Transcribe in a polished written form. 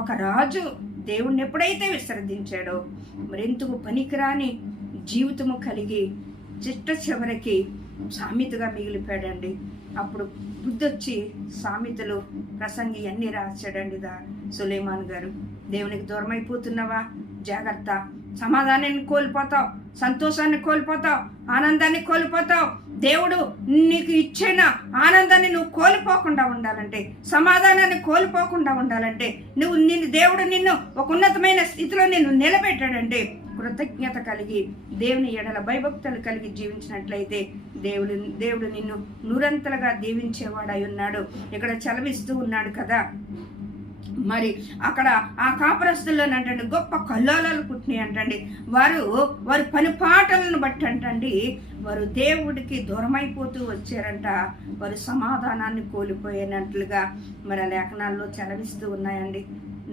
ఒక రాజు దేవుణ్ణి ఎప్పుడైతే విసర్జించాడో మరెందుకు పనికిరాని జీవితము కలిగి చిట్ట చివరికి సామెతగా మిగిలిపోయాడండి. అప్పుడు బుద్ధొచ్చి సామెతలు ప్రసంగి అన్ని రాశాడండి సులైమాన్ గారు. దేవునికి దూరం అయిపోతున్నావా? జాగ్రత్త. సమాధానాన్ని కోల్పోతావు, సంతోషాన్ని కోల్పోతావు, ఆనందాన్ని కోల్పోతావు. దేవుడు నీకు ఇచ్చిన ఆనందాన్ని నువ్వు కోల్పోకుండా ఉండాలంటే, సమాధానాన్ని కోల్పోకుండా ఉండాలంటే, దేవుడు నిన్ను ఒక ఉన్నతమైన స్థితిలో నిన్ను నిలబెట్టాడంటే కృతజ్ఞత కలిగి దేవుని ఎడల భయభక్తులు కలిగి జీవించినట్లయితే దేవుడు నిన్ను నూరంతలుగా దీవించేవాడై ఉన్నాడు. ఇక్కడ చలవిస్తూ ఉన్నాడు కదా. మరి అక్కడ ఆ కాపురస్తుల్లోనంటండి గొప్ప కల్లోలాలు పుట్టినాయి అంటండి. వారి పనిపాటలను బట్టి అంటండి వారు దేవుడికి దూరమైపోతూ వచ్చారంట. వారు సమాధానాన్ని కోల్పోయినట్లుగా మరి లేఖనాల్లో చలవిస్తూ ఉన్నాయండి.